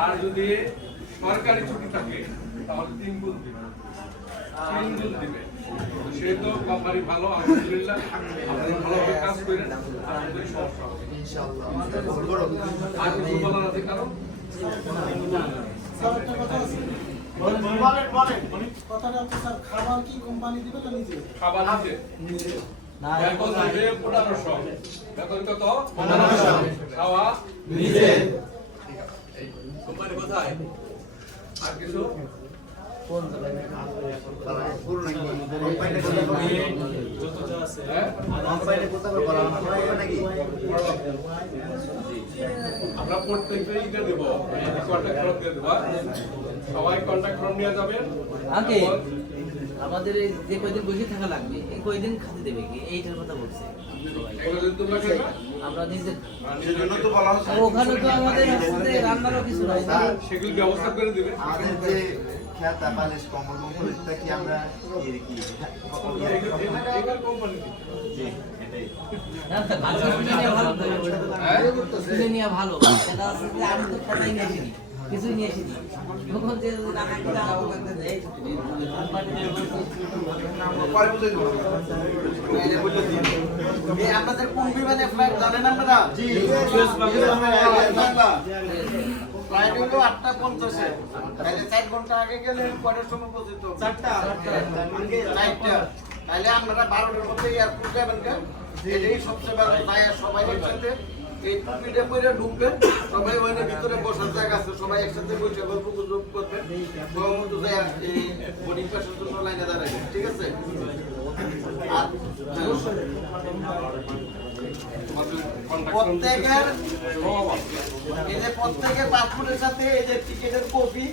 আর যদি সরকারি ছুটি থাকে তাহলে 3 গুণ দিবে, 3 গুণ দিবে। সেই তো কোম্পানি ভালো, আলহামদুলিল্লাহ আপনারা ভালোভাবে কাজ করেন, আপনাদের সমস্যা হবে ইনশাআল্লাহ। আর কিছু বলার আছে কারণ কথাটা হচ্ছে স্যার, খাবার কি কোম্পানি দিবে না নিজে? খাবার নিজে বেতন দিবে 1500, বেতন কত 1500, খাওয়া নিজে। কোম্পানি কোথায়? আর কিছু আমরা প্রত্যেকটাই দিয়ে দেবো, কন্ট্যাক্ট ফর্ম দিয়ে দেবো, সবাই কন্ট্যাক্ট ফর্ম নিয়ে যাবেন। আমাদের যে কয়দিন বসে থাকা লাগবে এই কয়দিন খাতে দেবে কি এইটার কথা বলছে। আমরা নিজের ওখানে তো আমাদের রান্নারও কিছু নাই, সেগুলো ব্যবস্থা করে দিবে। আমাদের যে খেতা বালিশ কম্বল মঙ্গল এটা কি আমরা ভালো আমি তো খেতাই নিয়ে আসিনি, কিছুই নিয়ে আসিনি। আপনাদের কোন বিমানে ফ্লাইট জানেন আপনারা? ফ্লাইট হলো 8:50-এ, তাহলে 4 ঘন্টা আগে গেলে কটার সময় পৌঁছতে হবে? 4টা। তাহলে আপনারা 12টার মধ্যে এয়ারপোর্ট যাবেন কেন? এটাই সবচেয়ে ভালো। তাই সবাই একসাথে এই টুপিটা পরে ঢুকবেন, সবাই ওখানে ভিতরে বসার জায়গা আছে, সবাই একসাথে বসে গল্প গুজব করবেন, সমস্ত এই বোর্ডিং পাসের জন্য লাইনে দাঁড়াবেন, ঠিক আছে? আর প্রত্যেকের এই যে প্রত্যেকের পাসপোর্টের সাথে এই যে টিকেটের কপি,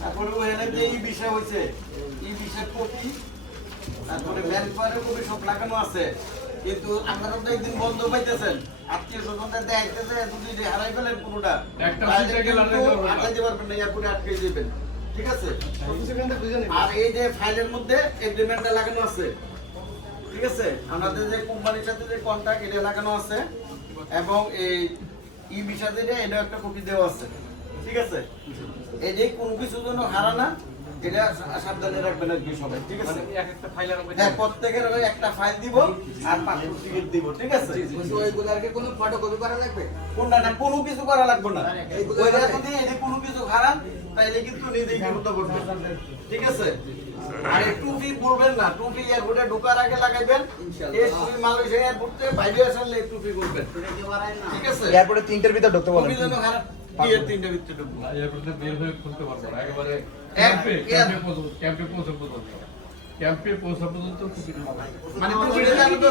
তারপরে ওখানে যে ই ভিসা হয়েছে ই ভিসার কপি, তারপরে ম্যান পাওয়ারের কপি সব লাগানো আছে। কিন্তু আপনারা তো একদিন বন্ধ পাইতেছেন, আত্মীয় স্বজনদের দেখাইতেছে, যদি হারাই ফেলেন কোনোটা আটকাইতে পারবেন না, এয়ারপোর্টে আটকাই দেবেন, ঠিক আছে? আর এই যে ফাইলের মধ্যে এগ্রিমেন্টটা লাগানো আছে, ঠিক আছে? আমাদের যে কোম্পানির সাথে যে কন্ট্রাক্ট এটা লাগানো আছে, এবং এই ই ভিসা যেটা এটা একটা কপি দেওয়া আছে, ঠিক আছে? এই যে কোনো কিছু জন্য হারানা, এটা সাবধানে রাখবেন আর কি সবাই, ঠিক আছে? হ্যাঁ, প্রত্যেকের একটা ফাইল দিব আর পাসপোর্ট টিকিট দিব, ঠিক আছে? ওইগুলারকে কোনো ফটোকপি করা লাগবে? কোনটা না, কোনো কিছু করা লাগবে না। ওইটা যদি এই কোনো কিছু হারান তাইলে কিন্তু নিজেই বিপদ পড়বে, ঠিক আছে? আর এই টুপি পরবেন না, টুপি এয়ারপোর্টে ঢোকার আগে লাগাইবেন। এই টুপি মালয়েশিয়া এয়ারপোর্টে বাইরে আসলে এই টুপি পরবেন, ঠিক আছে? এয়ারপোর্টে 3টার ভিতর ঢুকতে বলেন। টুপি যেন হারান, কি এর 3টার ভিতরে ঢুকবো? এয়ারপোর্টে বের হয়ে খুলতে পারবো না, একেবারে ক্যাম্পে পৌঁছা পর্যন্ত মানে টুপিটা